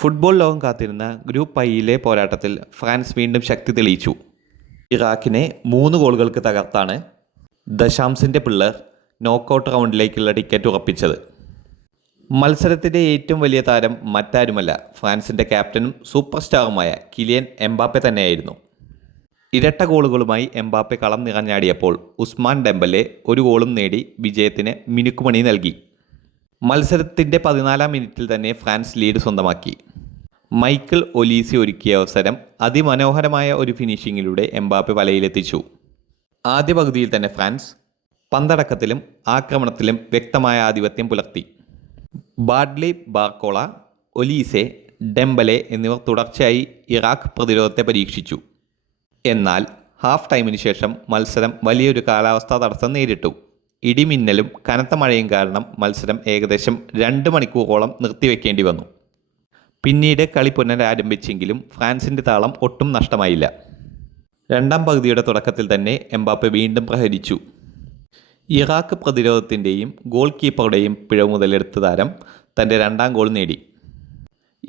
Football ലോകം കാത്തിരുന്ന group ഐയിലെ പോരാട്ടത്തിൽ ഫ്രാൻസ് വീണ്ടും ശക്തി തെളിയിച്ചു. ഇറാഖിനെ 3 ഗോളുകൾക്ക് തകർത്താണ് ദശാംസിൻ്റെ പിള്ളേർ നോക്കൌട്ട് റൗണ്ടിലേക്കുള്ള ടിക്കറ്റ് ഉറപ്പിച്ചത്. മത്സരത്തിൻ്റെ ഏറ്റവും വലിയ താരം മറ്റാരുമല്ല, ഫ്രാൻസിൻ്റെ ക്യാപ്റ്റനും സൂപ്പർ സ്റ്റാറുമായ കിലിയൻ എംബാപ്പെ തന്നെയായിരുന്നു. ഇരട്ട ഗോളുകളുമായി എംബാപ്പെ കളം നിറഞ്ഞാടിയപ്പോൾ ഉസ്മാൻ ഡെമ്പലെ ഒരു ഗോളും നേടി വിജയത്തിന് മിനുക്കുമണി നൽകി. മത്സരത്തിൻ്റെ 14-ാം മിനിറ്റിൽ തന്നെ ഫ്രാൻസ് ലീഡ് സ്വന്തമാക്കി. മൈക്കിൾ ഒലീസി ഒരുക്കിയ അവസരം അതിമനോഹരമായ ഒരു ഫിനിഷിങ്ങിലൂടെ എംബാപ്പെ വലയിലെത്തിച്ചു. ആദ്യ പകുതിയിൽ തന്നെ ഫ്രാൻസ് പന്തടക്കത്തിലും ആക്രമണത്തിലും വ്യക്തമായ ആധിപത്യം പുലർത്തി. ബാഡ്ലി, ബാർക്കോള, ഒലീസെ, ഡെമ്പലെ എന്നിവർ തുടർച്ചയായി ഇറാഖ് പ്രതിരോധത്തെ പരീക്ഷിച്ചു. എന്നാൽ ഹാഫ് ടൈമിന് ശേഷം മത്സരം വലിയൊരു കാലാവസ്ഥാ തടസ്സം നേരിട്ടു. ഇടിമിന്നലും കനത്ത മഴയും കാരണം മത്സരം ഏകദേശം 2 മണിക്കൂറോളം നിർത്തിവെക്കേണ്ടി വന്നു. പിന്നീട് കളി പുനരാരംഭിച്ചെങ്കിലും ഫ്രാൻസിൻ്റെ താളം ഒട്ടും നഷ്ടമായില്ല. 2-ാം പകുതിയുടെ തുടക്കത്തിൽ തന്നെ എംബാപ്പെ വീണ്ടും പ്രഹരിച്ചു. ഇറാഖ് പ്രതിരോധത്തിൻ്റെയും ഗോൾ കീപ്പറുടെയും പിഴവ് മുതലെടുത്ത താരം തൻ്റെ 2-ാം ഗോൾ നേടി.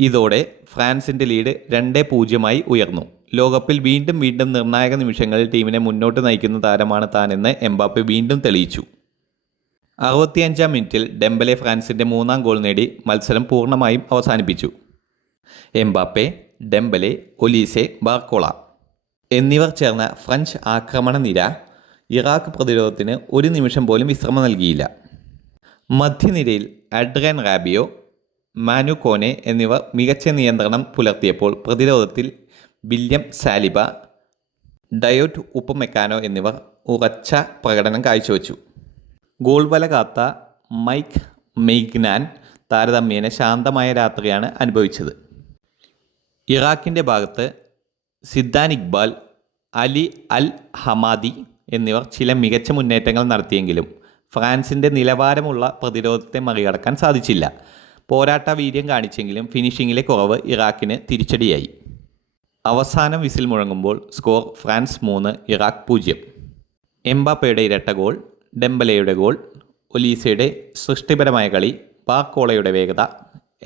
ഇതോടെ ഫ്രാൻസിൻ്റെ ലീഡ് 2-0 ഉയർന്നു. ലോകകപ്പിൽ വീണ്ടും നിർണായക നിമിഷങ്ങളിൽ ടീമിനെ മുന്നോട്ട് നയിക്കുന്ന താരമാണ് താനെന്ന് എംബാപ്പെ വീണ്ടും തെളിയിച്ചു. 65-ാം മിനിറ്റിൽ ഡെമ്പലെ ഫ്രാൻസിൻ്റെ 3-ാം ഗോൾ നേടി മത്സരം പൂർണ്ണമായും അവസാനിപ്പിച്ചു. എംബാപ്പെ, ഡെമ്പലെ, ഒലീസെ, ബാർക്കോള എന്നിവർ ചേർന്ന ഫ്രഞ്ച് ആക്രമണ നിര ഇറാഖ് പ്രതിരോധത്തിന് ഒരു നിമിഷം പോലും വിശ്രമം നൽകിയില്ല. മധ്യനിരയിൽ അഡ്രിയൻ റാബിയോ, മാനു കോനെ എന്നിവർ മികച്ച നിയന്ത്രണം പുലർത്തിയപ്പോൾ പ്രതിരോധത്തിൽ വില്യം സാലിബ, ഡയോട്ട് ഉപ്പമെക്കാനോ എന്നിവർ ഉറച്ച പ്രകടനം കാഴ്ചവെച്ചു. ഗോൾ വല കാത്ത മൈക്ക് മെയ്ഗ്നാൻ താരതമ്യേന ശാന്തമായ രാത്രിയാണ് അനുഭവിച്ചത്. ഇറാഖിൻ്റെ ഭാഗത്ത് സിദ്ദാൻ ഇക്ബാൽ, അലി അൽ ഹമാദി എന്നിവർ ചില മികച്ച മുന്നേറ്റങ്ങൾ നടത്തിയെങ്കിലും ഫ്രാൻസിൻ്റെ നിലവാരമുള്ള പ്രതിരോധത്തെ മറികടക്കാൻ സാധിച്ചില്ല. പോരാട്ട വീര്യം കാണിച്ചെങ്കിലും ഫിനിഷിങ്ങിലെ കുറവ് ഇറാഖിന് തിരിച്ചടിയായി. അവസാനം വിസിൽ മുഴങ്ങുമ്പോൾ സ്കോർ ഫ്രാൻസ് 3, ഇറാഖ് 0. എംബാപ്പയുടെ ഇരട്ട ഗോൾ, ഡെമ്പലെയുടെ ഗോൾ, ഒലീസയുടെ സൃഷ്ടിപരമായ കളി, ബാർക്കോളയുടെ വേഗത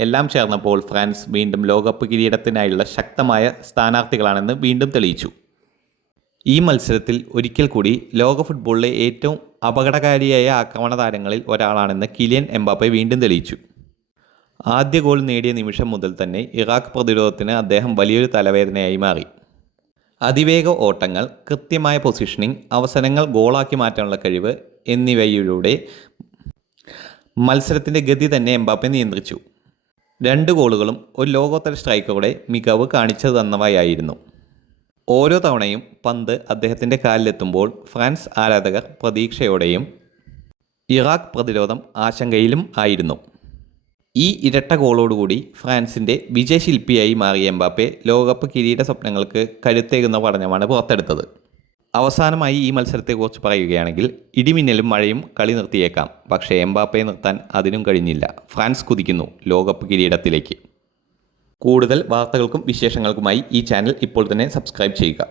എല്ലാം ചേർന്നപ്പോൾ ഫ്രാൻസ് വീണ്ടും ലോകകപ്പ് കിരീടത്തിനായുള്ള ശക്തമായ സ്ഥാനാർത്ഥികളാണെന്ന് വീണ്ടും തെളിയിച്ചു. ഈ മത്സരത്തിൽ ഒരിക്കൽ കൂടി ലോക ഫുട്ബോളിലെ ഏറ്റവും അപകടകാരിയായ ആക്രമണ താരങ്ങളിൽ ഒരാളാണെന്ന് കിലിയൻ എംബാപ്പെ വീണ്ടും തെളിയിച്ചു. ആദ്യ ഗോൾ നേടിയ നിമിഷം മുതൽ തന്നെ ഇറാഖ് പ്രതിരോധത്തിന് അദ്ദേഹം വലിയൊരു തലവേദനയായി മാറി. അതിവേഗ ഓട്ടങ്ങൾ, കൃത്യമായ പൊസിഷനിങ്, അവസരങ്ങൾ ഗോളാക്കി മാറ്റാനുള്ള കഴിവ് എന്നിവയിലൂടെ മത്സരത്തിൻ്റെ ഗതി തന്നെ എംബാപ്പെ നിയന്ത്രിച്ചു. 2 ഗോളുകളും ഒരു ലോകോത്തര സ്ട്രൈക്കറുടെ മികവ് കാണിച്ചു തന്നവയായിരുന്നു. ഓരോ തവണയും പന്ത് അദ്ദേഹത്തിൻ്റെ കാലിലെത്തുമ്പോൾ ഫ്രാൻസ് ആരാധകർ പ്രതീക്ഷയോടെയും ഇറാഖ് പ്രതിരോധം ആശങ്കയിലും ആയിരുന്നു. ഈ ഇരട്ട ഗോളോടുകൂടി ഫ്രാൻസിൻ്റെ വിജയശില്പിയായി മാറിയ എംബാപ്പെ ലോകകപ്പ് കിരീട സ്വപ്നങ്ങൾക്ക് കരുത്തേകുന്ന പഠനമാണ് പുറത്തെടുത്തത്. അവസാനമായി ഈ മത്സരത്തെക്കുറിച്ച് പറയുകയാണെങ്കിൽ ഇടിമിന്നലും മഴയും കളി നിർത്തിയേക്കാം, പക്ഷേ എംബാപ്പയെ നിർത്താൻ അതിനും കഴിഞ്ഞില്ല. ഫ്രാൻസ് കുതിക്കുന്നു ലോകകപ്പ് കിരീടത്തിലേക്ക്. കൂടുതൽ വാർത്തകൾക്കും വിശേഷങ്ങൾക്കുമായി ഈ ചാനൽ ഇപ്പോൾ തന്നെ സബ്സ്ക്രൈബ് ചെയ്യുക.